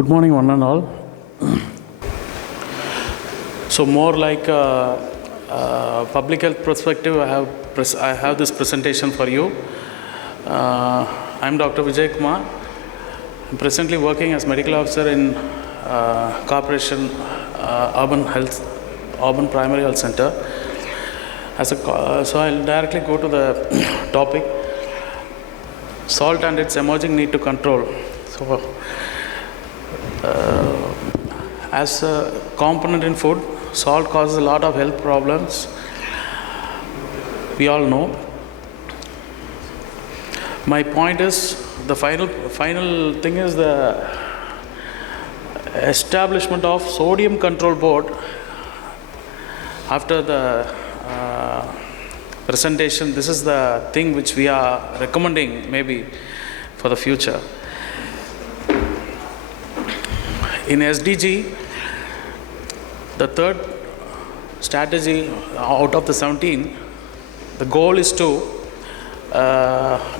Good morning, one and all. So more like public health perspective, I have this presentation for you. I'm Dr. Vijayakumar. I'm presently working as medical officer in Corporation Urban Primary Health Center. So I'll directly go to the topic. Salt and its emerging need to control. So, as a component in food, salt causes a lot of health problems. We all know. My point is, the final thing is the establishment of Sodium Control Board. After the presentation, this is the thing which we are recommending maybe for the future. In SDG, the third strategy out of the 17, the goal is to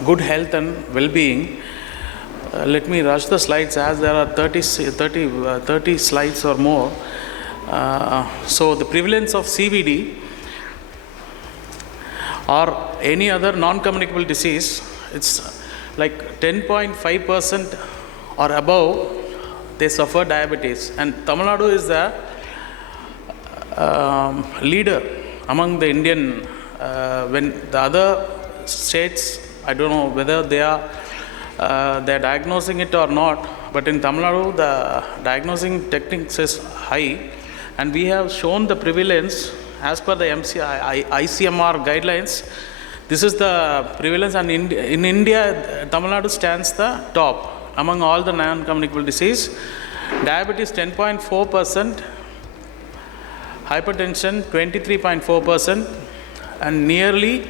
good health and well-being. Let me rush the slides as there are 30 slides or more. So the prevalence of CVD or any other non-communicable disease, it's like 10.5% or above, they suffer diabetes. And Tamil Nadu is the leader among the Indian, when the other states, I don't know whether they're diagnosing it or not, but in Tamil Nadu, the diagnosing techniques is high, and we have shown the prevalence as per the ICMR guidelines. This is the prevalence, and in India, Tamil Nadu stands the top among all the non-communicable disease. Diabetes 10.4%, hypertension 23.4%, and nearly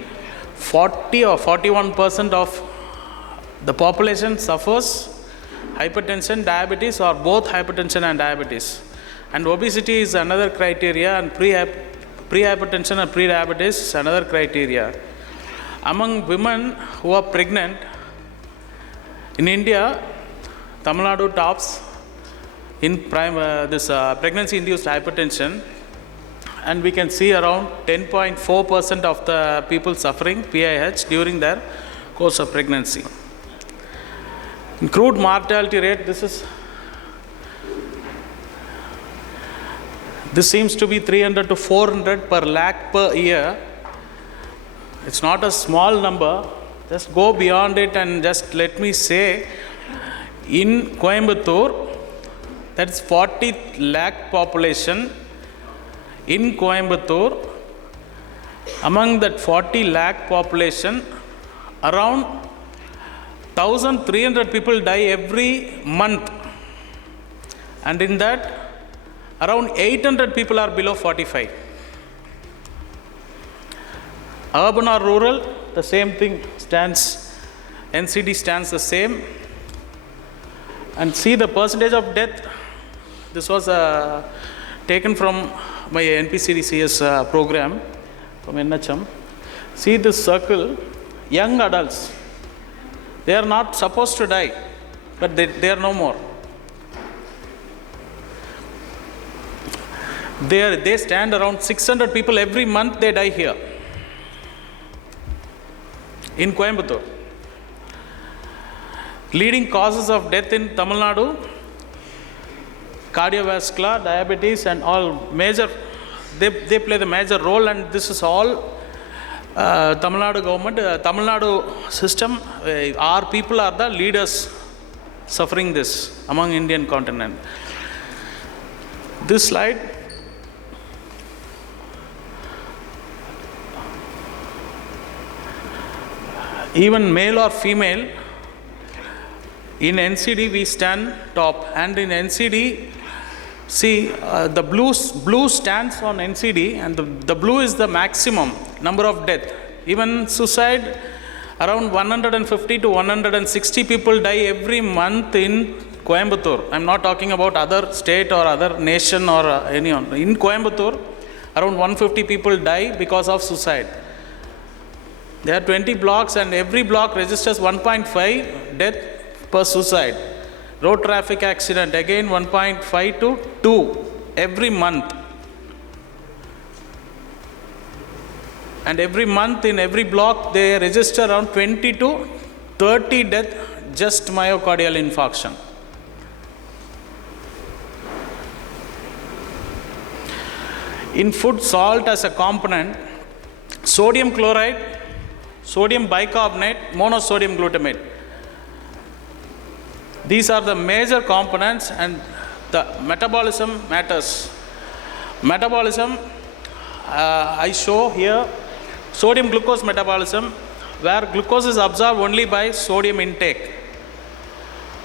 40 or 41% of the population suffers hypertension, diabetes, or both hypertension and diabetes. And obesity is another criteria, and pre-hypertension and pre-diabetes is another criteria. Among women who are pregnant, in India, Tamil Nadu tops in pregnancy-induced hypertension, and we can see around 10.4% of the people suffering PIH during their course of pregnancy. In crude mortality rate, this seems to be 300 to 400 per lakh per year. It's not a small number. Just go beyond it and just let me say, in Coimbatore, that's 40 lakh population. In Coimbatore, among that 40 lakh population, around 1,300 people die every month. And in that, around 800 people are below 45. Urban or rural, the same thing stands, NCD stands the same. And see the percentage of death. This was taken from my NPCDCS program from NHM. See this circle, young adults. They are not supposed to die, but they are no more. They stand around 600 people every month, they die here in Coimbatore. Leading causes of death in Tamil Nadu, cardiovascular, diabetes, and all major, they play the major role, and this is all Tamil Nadu government, Tamil Nadu system. Our people are the leaders suffering this among Indian continent. This slide, even male or female, in NCD we stand top, and in NCD, see the blue stands on NCD, and the blue is the maximum number of death. Even suicide, around 150 to 160 people die every month in Coimbatore. I'm not talking about other state or other nation or anyone. In Coimbatore, around 150 people die because of suicide. There are 20 blocks, and every block registers 1.5 death per suicide. Road traffic accident, again 1.5 to 2 every month. And every month in every block they register around 20 to 30 deaths, just myocardial infarction. In food, salt as a component, sodium chloride, sodium bicarbonate, monosodium glutamate. These are the major components, and the metabolism matters. Metabolism, I show here sodium glucose metabolism, where glucose is absorbed only by sodium intake.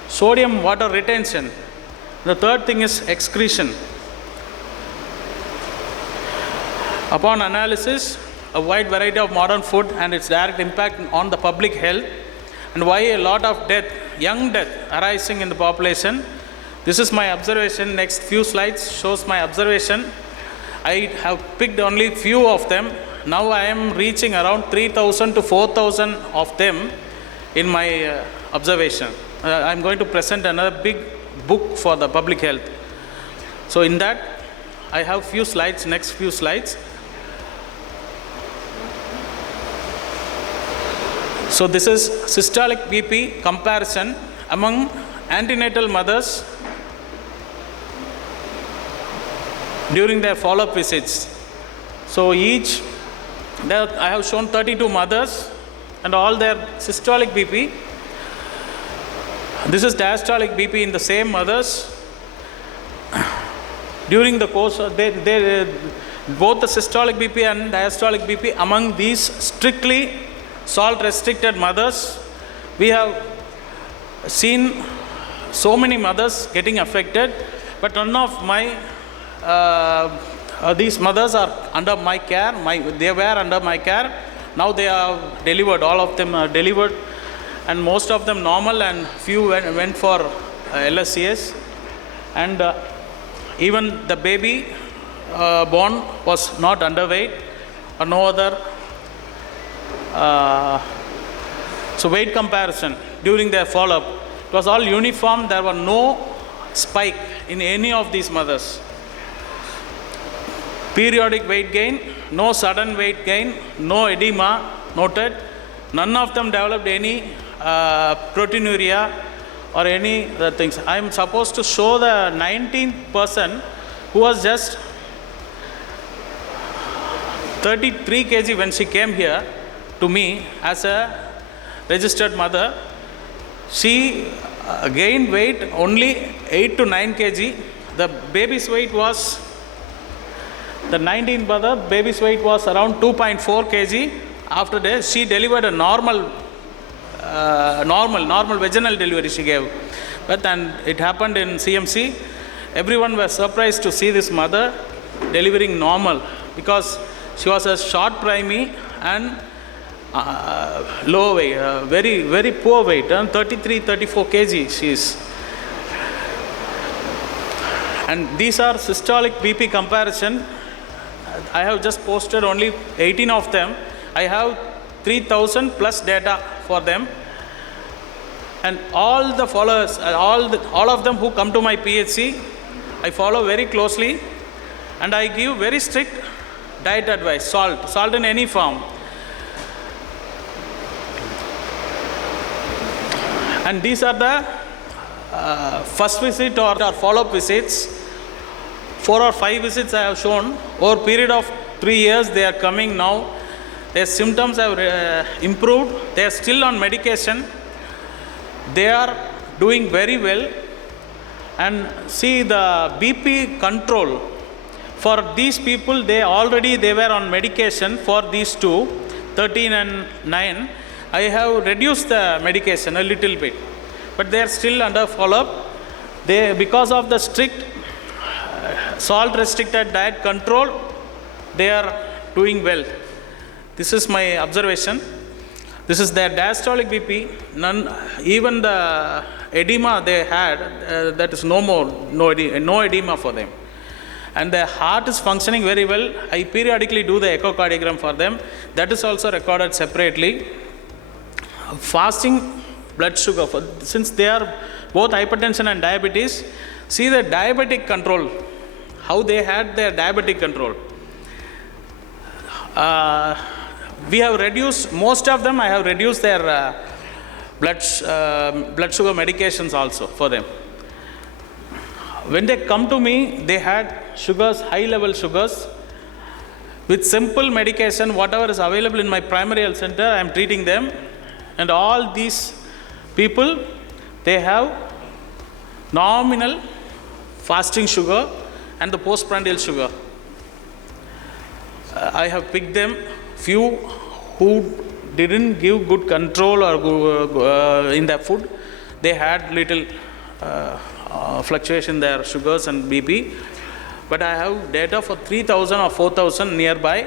Sodium water retention. The third thing is excretion. Upon analysis, a wide variety of modern food and its direct impact on the public health, and why a lot of death, young death arising in the population. This is my observation. Next few slides shows my observation. I have picked only few of them. Now I am reaching around 3,000 to 4,000 of them in my observation. I am going to present another big book for the public health. So in that, I have few slides, next few slides. So this is systolic BP comparison among antenatal mothers during their follow-up visits. So each, I have shown 32 mothers and all their systolic BP. This is diastolic BP in the same mothers. During the course, both the systolic BP and diastolic BP among these strictly salt restricted mothers, we have seen so many mothers getting affected, but none of my these mothers are under my care. They were under my care. Now they are delivered. All of them are delivered, and most of them normal, and few went for LSCS. And even the baby born was not underweight or no other. So weight comparison during their follow-up, it was all uniform. There were no spike in any of these mothers. Periodic weight gain, no sudden weight gain, no edema noted. None of them developed any proteinuria or any other things. I am supposed to show the 19th person who was just 33 kg when she came here to me as a registered mother. She gained weight only 8 to 9 kg. The baby's weight was, the 19th mother, baby's weight was around 2.4 kg. After that, she delivered a normal vaginal delivery she gave. But then it happened in CMC. Everyone was surprised to see this mother delivering normal, because she was a short primey and low weight, very, very poor weight, 33, 34 kg she is. And these are systolic BP comparison. I have just posted only 18 of them. I have 3,000 plus data for them. And all the followers, all of them who come to my PHC, I follow very closely, and I give very strict diet advice, salt in any form. And these are the first visit or follow-up visits. 4 or 5 visits I have shown. Over a period of 3 years, they are coming now. Their symptoms have improved. They are still on medication. They are doing very well. And see the BP control. For these people, they were on medication for these two, 13 and 9. I have reduced the medication a little bit, but they are still under follow-up. Because of the strict salt restricted diet control, they are doing well. This is my observation. This is their diastolic BP. Even the edema they had, that is no edema for them. And their heart is functioning very well. I periodically do the echocardiogram for them. That is also recorded separately. Fasting blood sugar, since they are both hypertension and diabetes. See the diabetic control, how they had their diabetic control. We have reduced, most of them I have reduced their blood sugar medications also for them. When they come to me, they had sugars, high level sugars. With simple medication, whatever is available in my primary health center, I am treating them. And all these people, they have nominal fasting sugar and the postprandial sugar. I have picked them, few who didn't give good control or in their food. They had little fluctuation in their sugars and BP. But I have data for 3,000 or 4,000 nearby,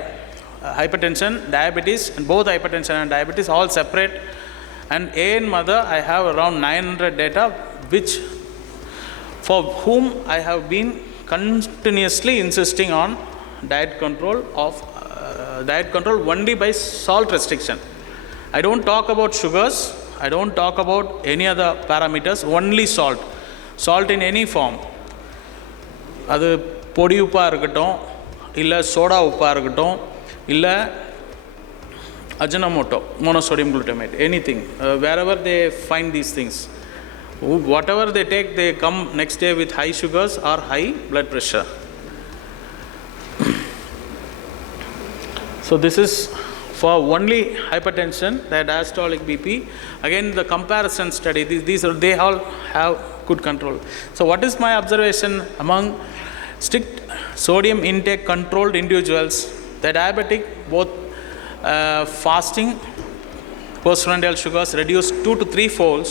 hypertension, diabetes, and both hypertension and diabetes all separate. And AN mother, I have around 900 data, which for whom I have been continuously insisting on diet control only by salt restriction. I don't talk about sugars, I don't talk about any other parameters, only salt. Salt in any form. அது பொடி உப்பாக இருக்கட்டும், இல்லை soda உப்பாக இருக்கட்டும், இல்லை ajinomoto, monosodium glutamate, anything. Wherever they find these things, whatever they take, they come next day with high sugars or high blood pressure. So this is for only hypertension, the diastolic BP. Again, the comparison study, these are, they all have good control. So what is my observation among strict sodium intake controlled individuals, the diabetic, both fasting, postprandial sugars reduced 2 to 3 folds.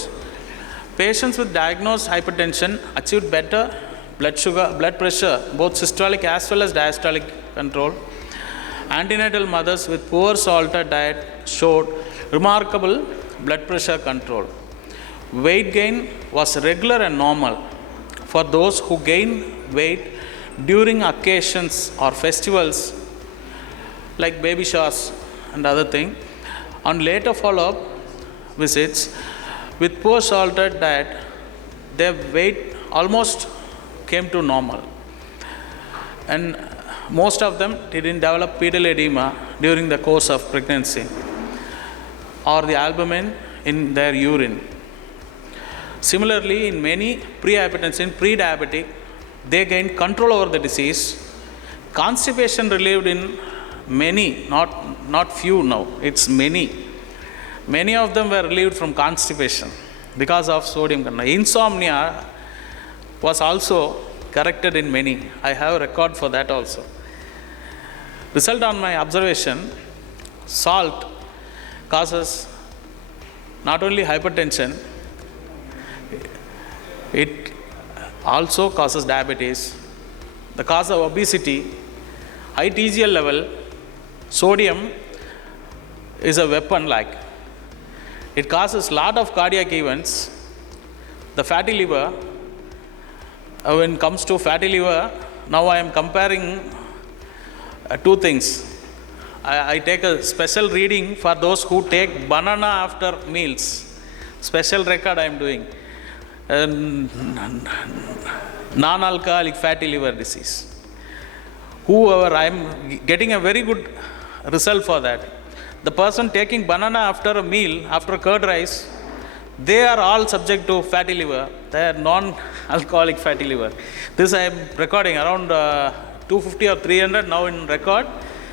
Patients with diagnosed hypertension achieved better blood pressure, both systolic as well as diastolic control. Antenatal mothers with poor salted diet showed remarkable blood pressure control. Weight gain was regular and normal for those who gain weight during occasions or festivals like baby showers and other thing. On later follow-up visits with poor salted diet, their weight almost came to normal. And most of them didn't develop pedal edema during the course of pregnancy or the albumin in their urine. Similarly, in many pre-hypertensive, pre-diabetic, they gained control over the disease. Constipation relieved in many, not few now, it's many. Many of them were relieved from constipation because of sodium control. Insomnia was also corrected in many. I have a record for that also. Result on my observation, salt causes not only hypertension, it also causes diabetes. The cause of obesity, high TGL level, sodium is a weapon like. It causes lot of cardiac events. The fatty liver, when it comes to fatty liver, now I am comparing two things. I take a special reading for those who take banana after meals. Special record I am doing. Non-alcoholic fatty liver disease. Whoever, I am getting a very good result for that. The person taking banana after a meal, after curd rice, they are all subject to fatty liver. They are non-alcoholic fatty liver. This I am recording around 250 or 300 now in record,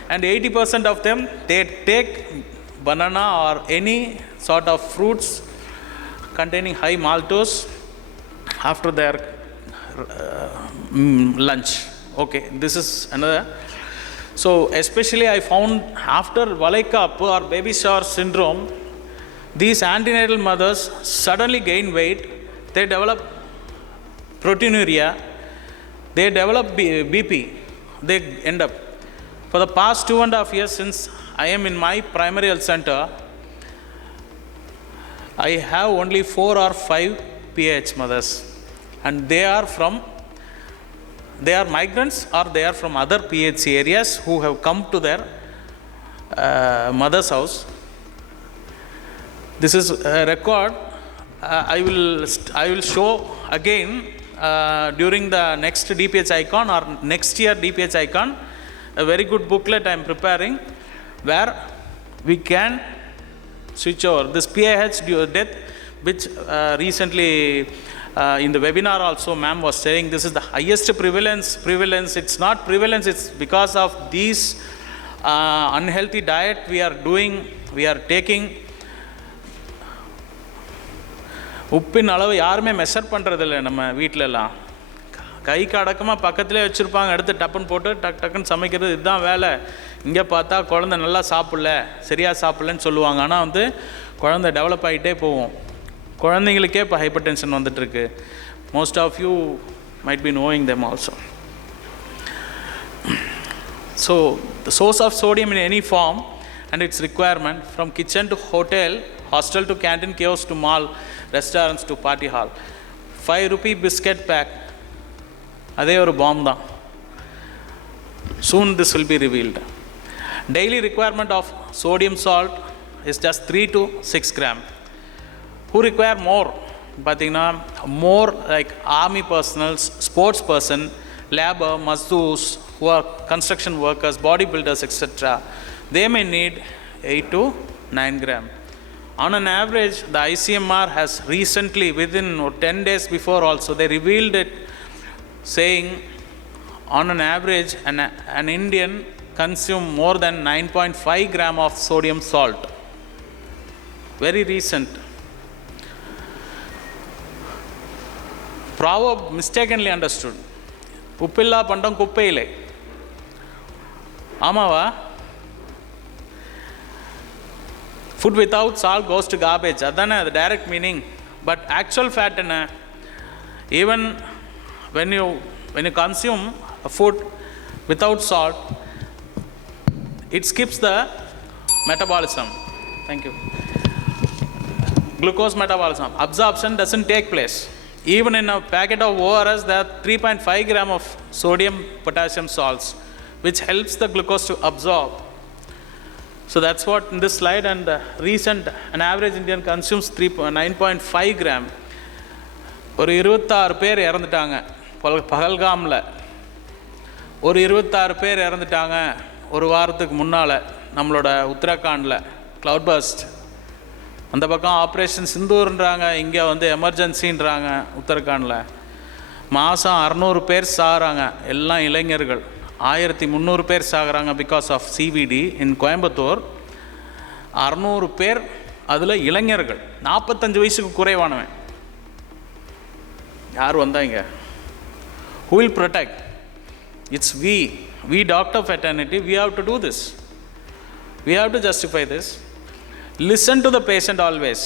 and 80% of them, they take banana or any sort of fruits containing high maltose after their lunch. Okay, this is another. So especially I found after Valai-Kapp or baby shower syndrome, these antenatal mothers suddenly gain weight, they develop proteinuria, they develop BP, they end up. For the past 2.5 years since I am in my primary health center, I have only 4 or 5 PH mothers, and they are migrants or they are from other PHC areas who have come to their mother's house. This is a record I will show again during the next DPH icon or next year DPH icon, a very good booklet I am preparing where we can switch over this PAH death, which recently in the webinar also ma'am was saying this is the highest prevalence. It's not prevalence, it's because of these unhealthy diet we are taking. உப்பின் அளவு யாருமே measure பண்ணுறதில்ல நம்ம வீட்டிலலாம். கைக்கு அடக்கமாக பக்கத்துலேயே வச்சுருப்பாங்க, எடுத்து டப்புன்னு போட்டு டக்குன்னு சமைக்கிறது, இதுதான் வேலை. இங்கே பார்த்தா குழந்தை நல்லா சாப்பிடல, சரியாக சாப்பிட்லன்னு சொல்லுவாங்க. ஆனால் வந்து குழந்தை டெவலப் ஆகிட்டே போகும். குழந்தைங்களுக்கே இப்போ ஹைப்பர் டென்ஷன் வந்துட்டுருக்கு. Most of you might be knowing them also. So the source of sodium in any form and its requirement, from kitchen to hotel, hostel to canteen, kiosk to mall, restaurants to party hall. 5 rupee biscuit pack, adhe oru bomb da. Soon this will be revealed. Daily requirement of sodium salt is just 3 to 6 gram. Who require more? Pathina more like army personals, sports person, labor, mazdoors, who are construction workers, bodybuilders, etc. They may need 8 to 9 gram. On an average, the ICMR has recently, within 10 days before also, they revealed it, saying on an average an Indian consume more than 9.5 gram of sodium salt. Very recent. Proverb mistakenly understood. Uppilla pandam kuppeile. Amava. Food without salt goes to garbage. That's the direct meaning. But actual fact, even when you consume a food without salt, it skips the metabolism. Thank you. Glucose metabolism. Absorption doesn't take place. Even in a packet of ORS, there are 3.5 gram of sodium potassium salts, which helps the glucose to absorb. So that's what in this slide, and recent an average Indian consumes 9.5 gram. ஒரு 26 பேர் இறந்துட்டாங்க பகல்காமில். ஒரு 26 பேர் இறந்துட்டாங்க ஒரு வாரத்துக்கு முன்னால் நம்மளோட உத்தரகாண்டில் க்ளவுட் பர்ஸ்ட். அந்த பக்கம் ஆப்ரேஷன் சிந்தூர்ன்றாங்க, இங்கே வந்து எமர்ஜென்சின்றாங்க உத்தரகாண்டில். மாதம் 600 பேர் சாகிறாங்க, எல்லாம் இளைஞர்கள். 1300 பேர் சாகிறாங்க பிகாஸ் ஆஃப் சிவிடி இன் கோயம்புத்தூர். 600 பேர் அதில் இளைஞர்கள், 45 வயசுக்கு குறைவானவன். யார் வந்தாங்க? Who will protect? It's we doctor fraternity, we have to do this. We have to justify this. Listen to the patient always.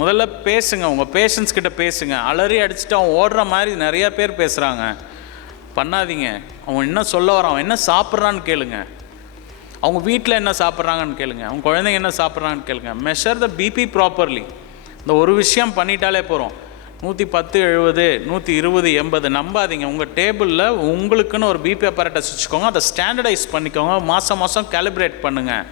முதல்ல பேசுங்க, உங்கள் பேஷண்ட்ஸ் கிட்ட பேசுங்க. அலறி அடிச்சுட்டு அவன் ஓடுற மாதிரி நிறையா பேர் பேசுகிறாங்க. பண்ணாதீங்க. அவன் என்ன சொல்ல வரான், அவன் என்ன சாப்பிட்றான்னு கேளுங்க. அவங்க வீட்டில் என்ன சாப்பிட்றாங்கன்னு கேளுங்க. அவங்க குழந்தைங்க என்ன சாப்பிட்றாங்கன்னு கேளுங்க. Measure the BP properly. இந்த ஒரு விஷயம் பண்ணிட்டாலே போகிறோம். 110, 70, 120, 80 நம்பாதீங்க. உங்கள் டேபிளில் உங்களுக்குன்னு ஒரு பிபி அப்பரேட்டஸ் வச்சுக்கோங்க. அதை ஸ்டாண்டர்டைஸ் பண்ணிக்கோங்க. மாதம் கேலிப்ரேட் பண்ணுங்கள்.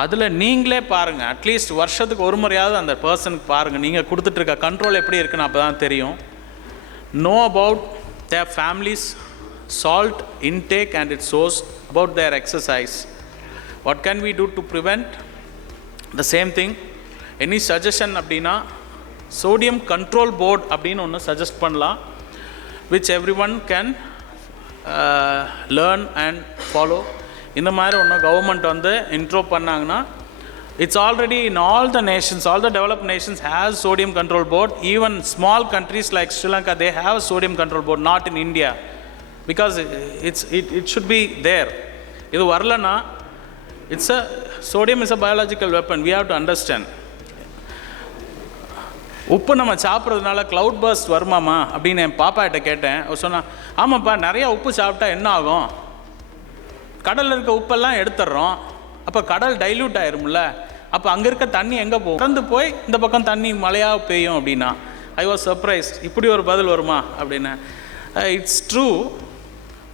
அதில் நீங்களே பாருங்கள். அட்லீஸ்ட் வருஷத்துக்கு ஒரு முறையாவது அந்த பர்சனுக்கு பாருங்கள். நீங்கள் கொடுத்துட்ருக்க கண்ட்ரோல் எப்படி இருக்குன்னு அப்போ தான் தெரியும். Know about their families salt intake and its source, about their exercise. What can we do to prevent? The same thing. Any suggestion அப்படின்னா sodium control board அப்படின்னு ஒன்று சஜஸ்ட் பண்ணலாம், which everyone can learn and follow. இந்த மாதிரி ஒன்று government வந்து intro பண்ணாங்கன்னா, it's already in all the nations, all the developed nations has sodium control board. Even small countries like Sri Lanka, they have sodium control board, not in India, because it should be there. Idu varlana, it's a sodium is a biological weapon. We have to understand. உப்பு நம்ம சாப்பிட்றதுனால cloud first வருமாமா அப்படின்னு என் பாப்பா கிட்ட கேட்டேன். சொன்னால் ஆமாப்பா, நிறையா உப்பு சாப்பிட்டா என்ன ஆகும்? கடலில் இருக்க உப்பெல்லாம் எடுத்துடுறோம், அப்போ கடல் டைல்யூட் ஆயிரும்ல, அப்போ அங்கே இருக்க தண்ணி எங்கே போகும்? திறந்து போய் இந்த பக்கம் தண்ணி மழையாக பெய்யும் அப்படின்னா. ஐ வாஸ் சர்ப்ரைஸ்ட், இப்படி ஒரு பதில் வருமா அப்படின்னு. இட்ஸ் ட்ரூ,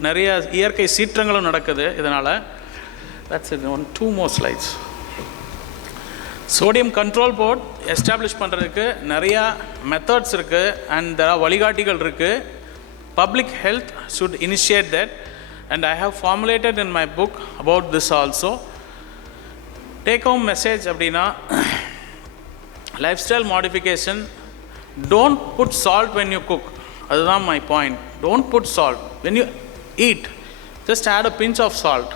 நிறைய இயற்கை சீற்றங்களும் நடக்குது இதனால். That's it. 2 more slides. Sodium control port establish பண்ணுறதுக்கு நிறையா மெத்தட்ஸ் இருக்குது அண்ட் வழிகாட்டிகள் இருக்குது. Public health should initiate that and I have formulated in my book about this also. Take home message அப்படின்னா lifestyle modification, don't put salt when you cook. அதுதான் my point. Don't put salt when you eat, just add a pinch of salt.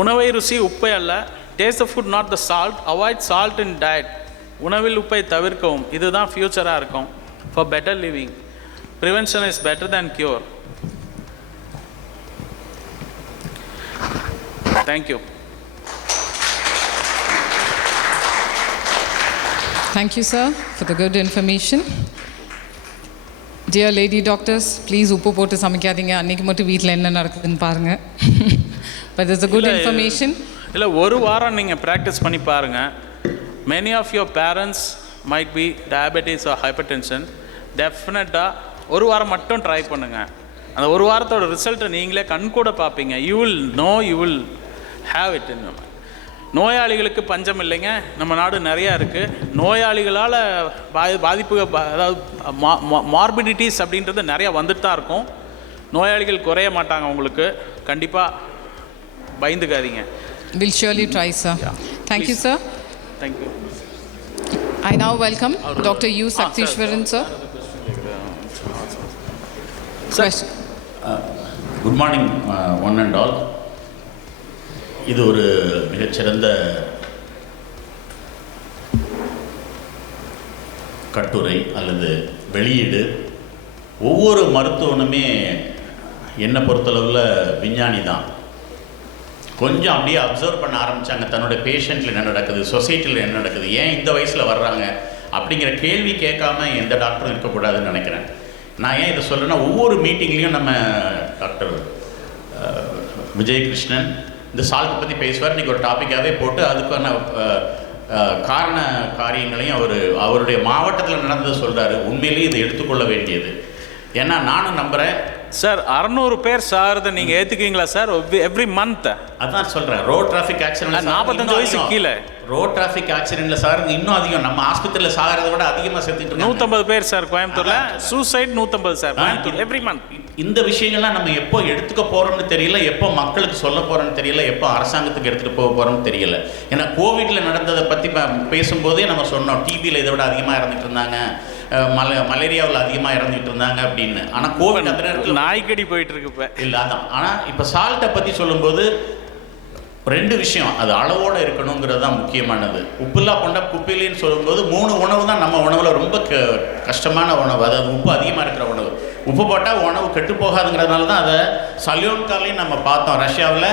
உணவை ருசி உப்பை அல்ல. Taste the food not the salt. Avoid salt in diet. உணவில் உப்பை தவிர்க்கவும். இதுதான் ஃபியூச்சராக இருக்கும். For better living, prevention is better than cure. Thank you. Thank you, sir, for the good information. Dear lady doctors, please உப்பு போட்டு சமைக்காதீங்க. அன்னைக்கு மட்டும் வீட்டில் என்ன நடக்குதுன்னு பாருங்க. But it's a good information. இல்லை, ஒரு வாரம் நீங்கள் ப்ராக்டிஸ் பண்ணி பாருங்கள். Many of your parents might be diabetes or hypertension. டெஃபினட்டாக ஒரு வாரம் மட்டும் ட்ரை பண்ணுங்கள். அந்த ஒரு வாரத்தோட ரிசல்ட்டை நீங்களே கண்கூட பார்ப்பீங்க. You will know, you will have it. நோயாளிகளுக்கு பஞ்சம் இல்லைங்க. நம்ம நாடு நிறையா இருக்குது. நோயாளிகளால் பாதிப்பு, அதாவது மார்பிடிட்டிஸ் அப்படின்றது நிறையா வந்துட்டு தான் இருக்கும். நோயாளிகள் குறைய மாட்டாங்க. உங்களுக்கு கண்டிப்பாக பயந்துக்காதீங்க. We'll surely try, sir. Yeah. Thank Please. you, sir. Thank you. I now welcome Dr. U. Saktishwaran, sir. Question. Good morning, one and all. இது ஒரு மிகச்சிறந்த கட்டுரை அல்லது வெளியீடு. ஒவ்வொரு மருத்துவனுமே என்னை பொறுத்தளவில் விஞ்ஞானி தான். கொஞ்சம் அப்படியே அப்சர்வ் பண்ண ஆரம்பித்தாங்க, தன்னோட பேஷண்ட்டில் என்ன நடக்குது, சொசைட்டியில் என்ன நடக்குது, ஏன் இந்த வயசில் வர்றாங்க அப்படிங்கிற கேள்வி கேட்காம எந்த டாக்டரும் இருக்கக்கூடாதுன்னு நினைக்கிறேன். நான் ஏன் இதை சொல்கிறேன்னா, ஒவ்வொரு மீட்டிங்லேயும் நம்ம டாக்டர் விஜயகிருஷ்ணன் இந்த சால்ட்டை பற்றி பேசுவார். இன்றைக்கி ஒரு டாப்பிக்காகவே போட்டு அதுக்கான காரண காரியங்களையும் அவருடைய மாவட்டத்தில் நடந்ததை சொல்கிறாரு. உண்மையிலேயே இதை எடுத்துக்கொள்ள வேண்டியது. ஏன்னா நானும் நம்புகிறேன் சார். 600 பேர் சாகிறத நீங்கள் ஏற்றுக்குவீங்களா சார் எவ்ரி மந்த்? அதான் சொல்கிறேன். ரோட் டிராஃபிக் ஆக்சிடென்ட் 45 வயசு கீழே ரோட் டிராஃபிக் ஆக்சிடென்ட்ல சாகிறது இன்னும் அதிகம். நம்ம ஆஸ்பத்திரியில் சாகிறத விட அதிகமாக செத்துட்டு 150 பேர் சார் கோயம்புத்தூரில். Suicide 150 sir Coimbatore every month. இந்த விஷயங்கள்லாம் நம்ம எப்போ எடுத்துக்க போகிறோம்னு தெரியல, எப்போ மக்களுக்கு சொல்ல போகிறோன்னு தெரியல, எப்போ அரசாங்கத்துக்கு எடுத்துகிட்டு போக போகிறோம்னு தெரியல. ஏன்னா கோவிட்டில் நடந்ததை பற்றி பேசும்போதே நம்ம சொன்னோம், டிபியில் இதை விட அதிகமாக இறந்துட்டு இருந்தாங்க, மலேரியாவில் அதிகமாக இறந்துட்டு இருந்தாங்க அப்படின்னு. ஆனால் கோவிட் அந்த நேரத்தில் நாய்க்கடி போயிட்டு இருக்கு இப்போ இல்லை. அதான். ஆனால் இப்போ சால்ட்டை பற்றி சொல்லும்போது 2 விஷயம், அது அளவோடு இருக்கணுங்கிறது தான் முக்கியமானது. உப்புலாம் கொண்ட குப்பையிலேன்னு சொல்லும்போது 3 உணவு தான் நம்ம உணவில் ரொம்ப கஷ்டமான உணவு. அதாவது உப்பு அதிகமாக இருக்கிற உணவு. உப்பு போட்டால் உணவு கெட்டு போகாதுங்கிறதுனால தான் அதை சல்யோன்காலையும் நம்ம பார்த்தோம். ரஷ்யாவில்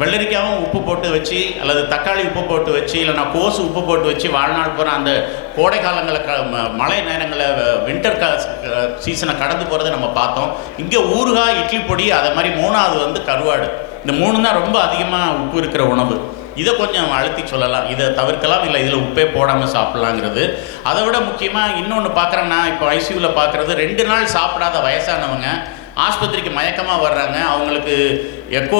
வெள்ளரிக்காவும் உப்பு போட்டு வச்சு, அல்லது தக்காளி உப்பு போட்டு வச்சு, இல்லைனா கோசு உப்பு போட்டு வச்சு வாழ்நாள் போகிற அந்த கோடை காலங்களில் மழை நேரங்களில் வின்டர் சீசனை கடந்து போகிறத நம்ம பார்த்தோம். இங்கே ஊறுகாய், இட்லி பொடி, அதை மாதிரி 3வது கருவாடு. இந்த 3 தான் ரொம்ப அதிகமாக உப்பு இருக்கிற உணவு. இதை கொஞ்சம் அழுத்தி சொல்லலாம். இதை தவிர்க்கலாம், இல்லை இதில் உப்பே போடாமல் சாப்பிட்லாங்கிறது. அதை விட முக்கியமாக இன்னொன்று பார்க்குறேன்னா, இப்போ ஐசியூவில் பார்க்குறது 2 நாள் சாப்பிடாத வயசானவங்க ஆஸ்பத்திரிக்கு மயக்கமாக வர்றாங்க. அவங்களுக்கு எக்கோ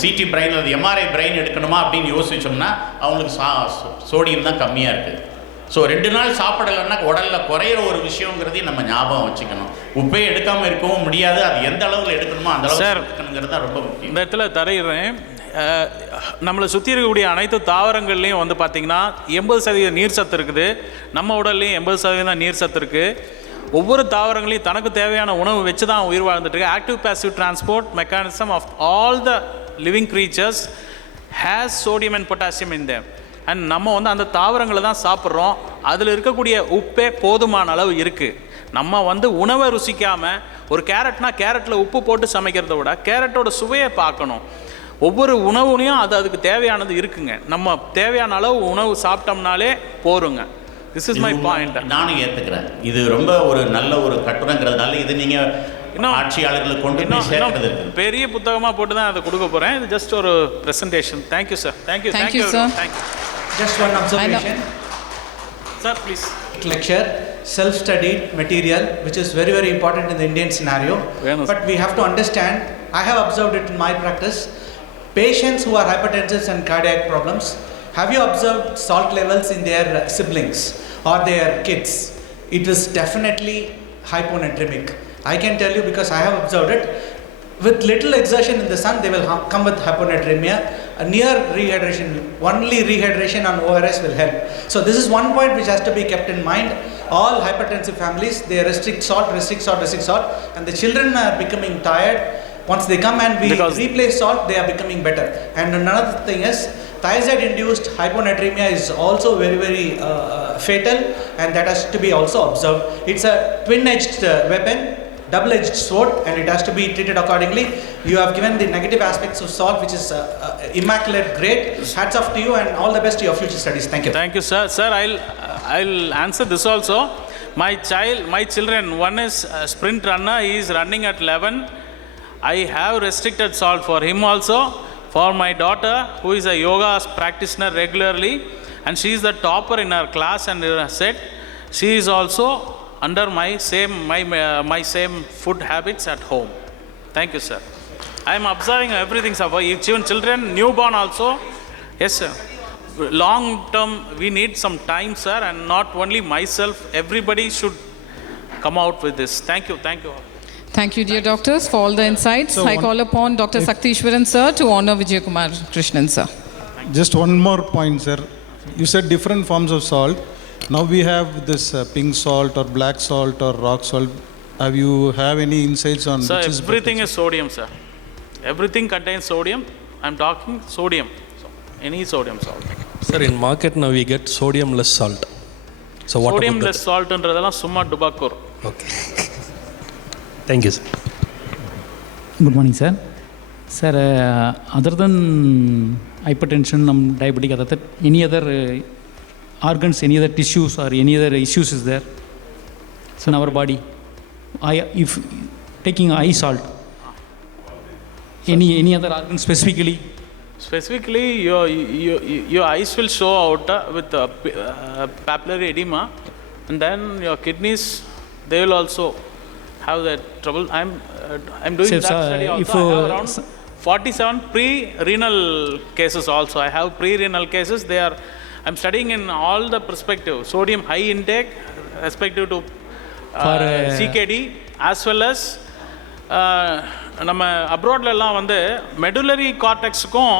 சிடி பிரெயின் அல்லது எம்ஆர்ஐ பிரெயின் எடுக்கணுமா அப்படின்னு யோசிச்சோம்னா அவங்களுக்கு சோடியம் தான் கம்மியாக இருக்குது. ஸோ 2 நாள் சாப்பிடலைன்னா உடலில் குறையிற ஒரு விஷயங்கிறதையும் நம்ம ஞாபகம் வச்சுக்கணும். உப்பே எடுக்காமல் இருக்கவும் முடியாது. அது எந்த அளவில் எடுக்கணுமோ அந்த அளவுக்கு எடுக்கணுங்கிறது தான் ரொம்ப முக்கியம். இந்த இடத்துல தரையிறேன். நம்மளை சுற்றி இருக்கக்கூடிய அனைத்து தாவரங்கள்லேயும் பார்த்திங்கன்னா 80% நீர் சத்து இருக்குது. நம்ம உடல்லையும் 80% நீர் சத்து இருக்குது. ஒவ்வொரு தாவரங்களையும் தனக்கு தேவையான உணவு வச்சு தான் உயிர் வாழ்ந்துட்டுருக்கு. Active passive transport mechanism of all the living creatures has sodium and potassium in them. And நம்ம அந்த தாவரங்களை தான் சாப்பிட்றோம். அதில் இருக்கக்கூடிய உப்பே போதுமான அளவு இருக்குது. நம்ம உணவை ருசிக்காமல், ஒரு கேரட்னா கேரட்டில் உப்பு போட்டு சமைக்கிறத விட கேரட்டோட சுவையை பார்க்கணும். ஒவ்வொரு உணவுலையும் அதுக்கு தேவையானது இருக்குங்க. நம்ம தேவையான அளவு உணவு சாப்பிட்டோம்னாலே போருங்க. This is my point. நானும் ஏற்றுக்கிறேன். இது ரொம்ப ஒரு நல்ல ஒரு கட்டுரைங்கிறதுனால இது நீங்கள் இன்னும் ஆட்சியாளர்களுக்கு கொண்டு போய் சேர்க்கிறது இருக்குது. பெரிய புத்தகமாக போட்டு தான் அதை கொடுக்க போகிறேன். இது ஜஸ்ட் ஒரு presentation. Thank you sir. Thank you. Thank you sir. Just one observation. Sir, please. Lecture, self-studied material, which is very, very important in the Indian scenario. But we have to understand, I have observed it in my practice, patients who are hypertensive and cardiac problems, have you observed salt levels in their siblings or their kids? It is definitely hyponatremic. I can tell you because I have observed it. With little exertion in the sun, they will come with hyponatremia. A near rehydration, only rehydration on ORS will help. So this is one point which has to be kept in mind. All hypertensive families, they restrict salt, and the children are becoming tired. Once they come and we replace salt, they are becoming better. And another thing is, thiazide-induced hyponatremia is also very, very fatal, and that has to be also observed. It's a twin-edged weapon, double-edged sword, and it has to be treated accordingly. You have given the negative aspects of salt, which is immaculate, great. Hats off to you, and all the best to your future studies. Thank you. Thank you, sir. Sir, I'll answer this also. My children, one is a sprint runner. He is running at 11. I have restricted salt for him also. For my daughter, who is a yoga practitioner regularly, and she is the topper in her class and her set, she is also under my same food habits at home. Thank you, sir. I am observing everything, sir. Even children, newborn also. Yes, sir. Long term, we need some time, sir, and not only myself. Everybody should come out with this. Thank you. Thank you. Thank you, dear doctors, for all the insights. I call upon Dr. Saktishwaran, sir, to honor Vijayakumar Krishnan, sir. Just one more point, sir. You said different forms of salt. Now we have this pink salt or black salt or rock salt. Have any insights on sir, which is everything is sodium, sir. Everything contains sodium. I'm talking sodium. So, any sodium salt. Sir, in market now we get sodium-less salt. So what sodium-less saltன்றதெல்லாம் சும்மா டுபாக்கூர். Okay. Thank you, sir. Good morning, sir. Sir, other than hypertension, diabetic, any other organs, any other tissues or any other issues is there in our body? If taking eye salt, any other organ specifically? Specifically, your eyes will show out with papillary edema, and then your kidneys, they will also have that trouble. I'm doing that study also. I have around 47 pre-renal cases also. I have pre-renal cases. I'm studying in all the perspective. Sodium high intake, respective to CKD, as well as நம்ம அப்ராட்லலாம் வந்து medullary கார்டெக்ஸுக்கும்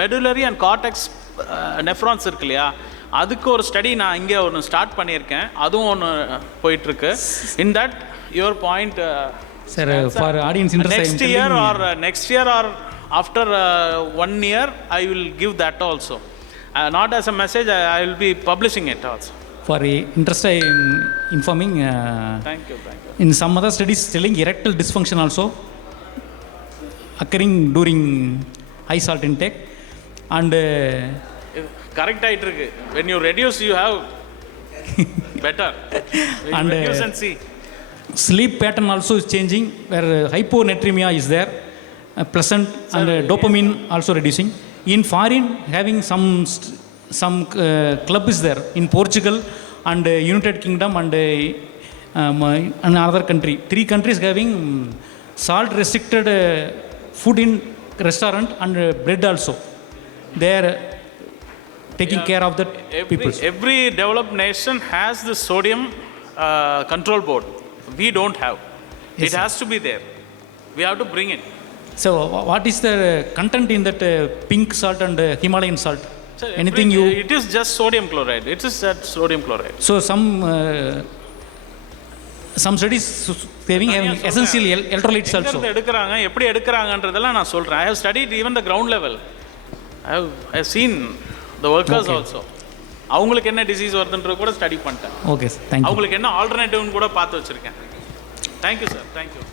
medullary and cortex nephrons இருக்கு இல்லையா, அதுக்கு ஒரு study நான் இங்கே ஒன்று ஸ்டார்ட் பண்ணியிருக்கேன். அதுவும் ஒன்று போயிட்டுருக்கு. In that your point sir, for audience next year or after 1 year I will give that also. Not as a message, I will be publishing it also. For interest in informing. Thank you. In some other studies telling erectile dysfunction also occurring during high salt intake, and correct ஆயிட்டிருக்கு. When you reduce, you have better. And reduce and see. Sleep pattern also is changing, where hyponatremia is there, pleasant, and dopamine also reducing. In foreign, having some club is there in Portugal and United Kingdom and another country. 3 countries having salt restricted food in restaurant and bread also. They are taking care of the people. Every developed nation has the sodium control board. We don't have. Yes, it has to be there. We have to bring it. So what is the content in that pink salt and Himalayan salt? Sir, anything it is just sodium chloride. It is that sodium chloride. So some studies having essential electrolytes also. எப்படி எடுக்கறாங்கன்றதெல்லாம் நான் சொல்றேன். I have studied even the ground level. I have seen the workers also. அவங்களுக்கு என்ன disease வருதுன்றது கூட study பண்ணிட்டேன். Okay sir, thank you. அவங்களுக்கு என்ன ஆல்டர்னேட்டிவ்னு கூட பார்த்து வச்சிருக்கேன். Thank you, sir. Thank you.